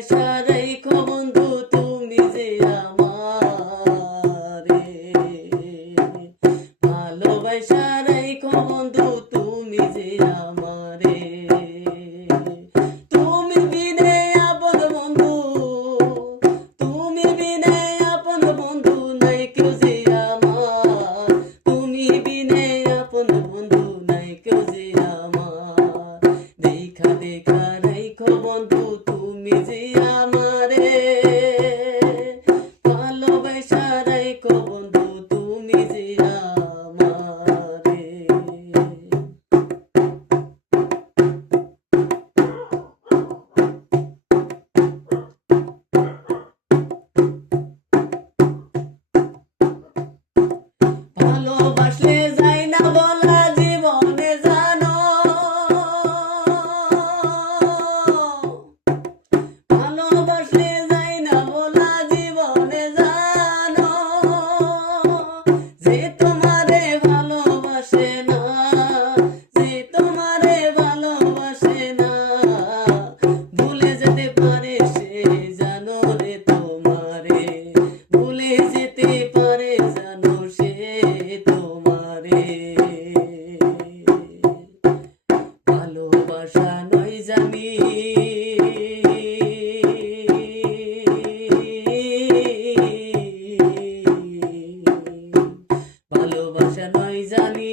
ভালোবাসা রাইখো বন্ধু তুমি যে আমারে, ভালোবাসা রাইখো বন্ধু তুমি যে আমারে। তুমি বিনে আপন বন্ধু, তুমি বিনে আপন বন্ধু নাই কেউ যে আমার, তুমি বিনে আপন বন্ধু নাই কেউ যে আমার। দেখা দেখা রাইখো বন্ধু তুমি যে আমারে, ভালোবাসা রাইখো বন্ধু তুমি যে আমারে। ভালোবাসলে যায় না বলা জীবনে জানো, ভালোবাসলে যায় না বলা জীবনে জানো, যে তোমারে ভালোবাসে না, যে তোমারে ভালোবাসে না, ভুলে যেতে পারে সে জানো রে তোমারে, ভুলে যেতে পারে জানো সে তোমারে। ভালোবাসা নয় জানি, ভালোবাসা নয় জানি,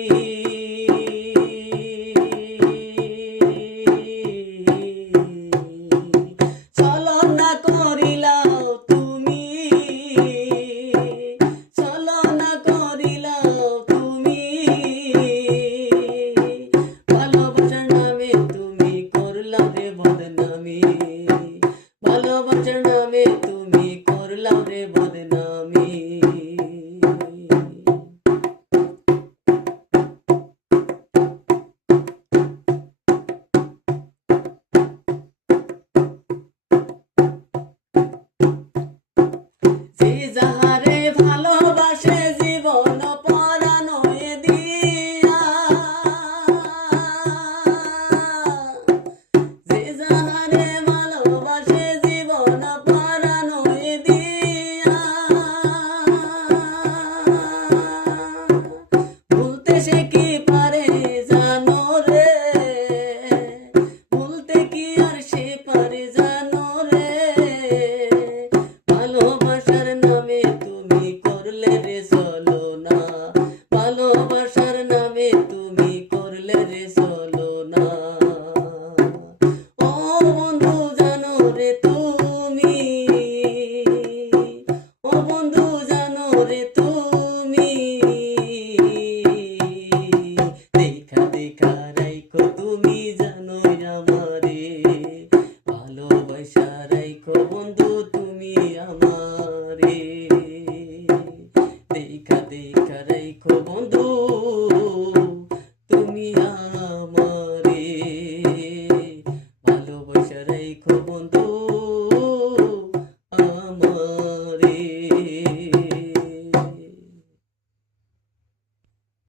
ছলনা করিলাও তুমি, ছলনা করিলাও তুমি, ভালোবাসার নামে তুমি করলাম রে বদনামি, ভালোবাসার নামে তুমি করলাম রে বদনামি।